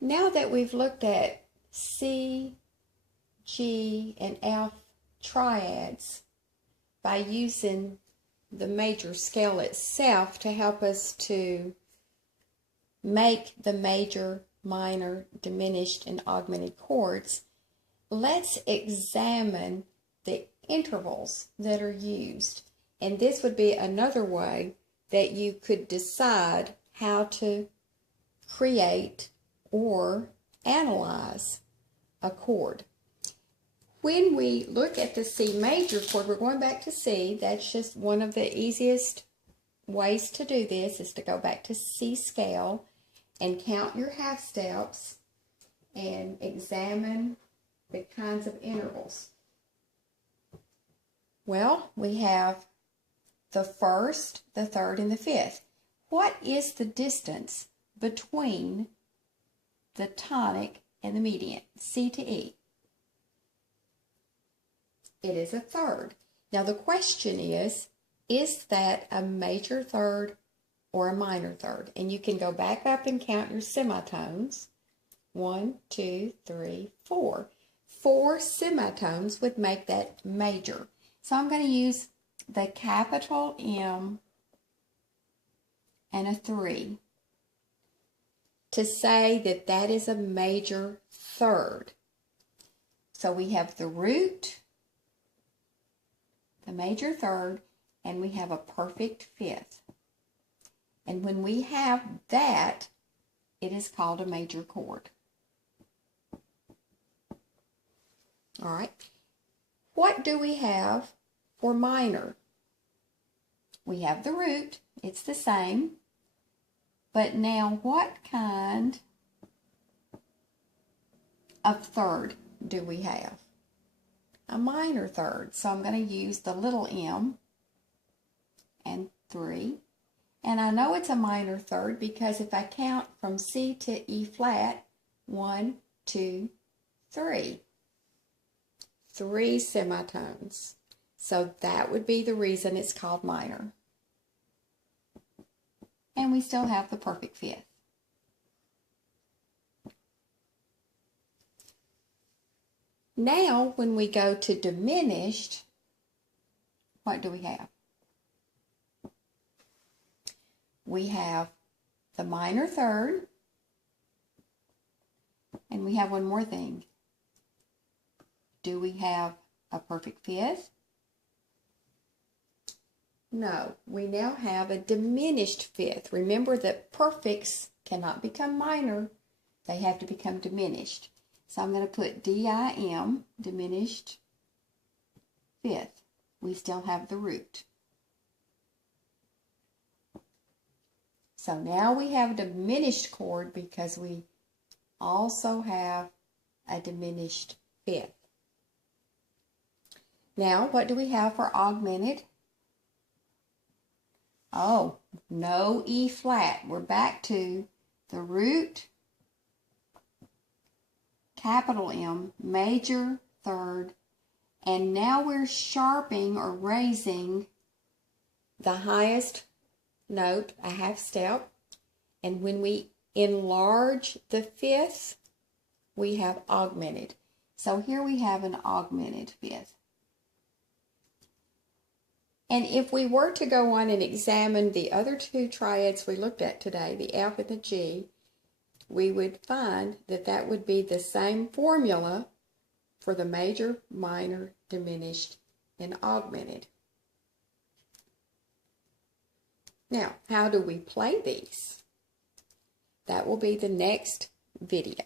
Now that we've looked at C, G, and F triads by using the major scale itself to help us to make the major, minor, diminished, and augmented chords, let's examine the intervals that are used. And this would be another way that you could decide how to create or analyze a chord. When we look at the C major chord, we're going back to C. That's just one of the easiest ways to do this, is to go back to C scale and count your half steps and examine the kinds of intervals. Well, we have the first, the third, and the fifth. What is the distance between the tonic and the median, C to E? It is a third. Now the question is that a major third or a minor third? And you can go back up and count your semitones. 1, 2, 3, 4. 4 semitones would make that major. So I'm going to use the capital M and a 3 to say that that is a major third. So we have the root, the major third, and we have a perfect fifth. And when we have that, it is called a major chord. All right. What do we have for minor? We have the root. It's the same. But now what kind of third do we have? A minor third. So I'm going to use the little m and 3. And I know it's a minor third because if I count from C to E flat, 1, 2, 3. 3 semitones. So that would be the reason it's called minor. And we still have the perfect fifth. Now, when we go to diminished, what do we have? We have the minor third, and we have one more thing. Do we have a perfect fifth? No, we now have a diminished fifth. Remember that perfects cannot become minor. They have to become diminished. So I'm going to put DIM, diminished fifth. We still have the root. So now we have a diminished chord because we also have a diminished fifth. Now, what do we have for augmented? Oh, no E flat. We're back to the root, capital M, major third, and now we're sharping or raising the highest note a half step, and when we enlarge the fifth, we have augmented. So here we have an augmented fifth. And if we were to go on and examine the other 2 triads we looked at today, the F and the G, we would find that that would be the same formula for the major, minor, diminished, and augmented. Now, how do we play these? That will be the next video.